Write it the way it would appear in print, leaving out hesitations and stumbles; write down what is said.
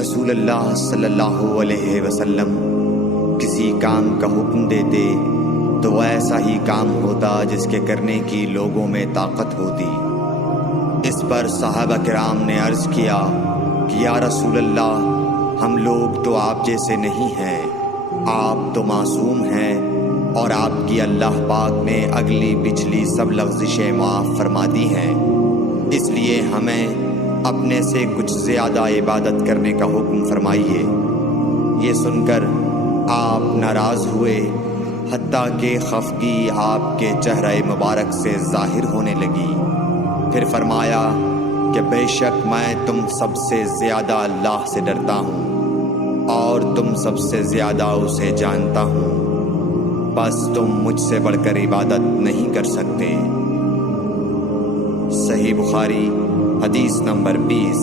رسول اللہ صلی اللہ علیہ وسلم کسی کام کا حکم دیتے تو ایسا ہی کام ہوتا جس کے کرنے کی لوگوں میں طاقت ہوتی۔ اس پر صحابہ کرام نے عرض کیا کہ یا رسول اللہ، ہم لوگ تو آپ جیسے نہیں ہیں، آپ تو معصوم ہیں اور آپ کی اللہ پاک نے اگلی پچھلی سب لغزشیں معاف فرما دی ہیں، اس لیے ہمیں اپنے سے کچھ زیادہ عبادت کرنے کا حکم فرمائیے۔ یہ سن کر آپ ناراض ہوئے، حتیٰ کہ خفگی آپ کے چہرہ مبارک سے ظاہر ہونے لگی۔ پھر فرمایا کہ بے شک میں تم سب سے زیادہ اللہ سے ڈرتا ہوں اور تم سب سے زیادہ اسے جانتا ہوں، بس تم مجھ سے بڑھ کر عبادت نہیں کر سکتے۔ صحیح بخاری حدیث نمبر 20۔